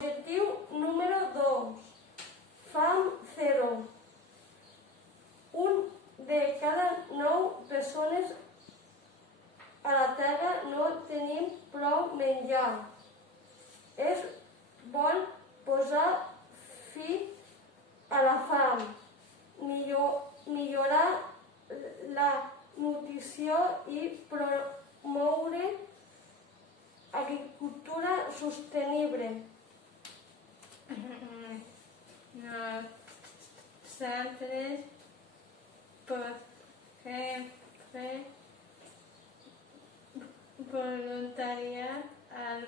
Objectiu número 2. Fam zero. Un de cada 9 persones a la Terra no tenim prou menjar. És bon posar fi a la fam, millorar la nutrició i promoure agricultura sostenible. Nosaltres podem fer voluntariat al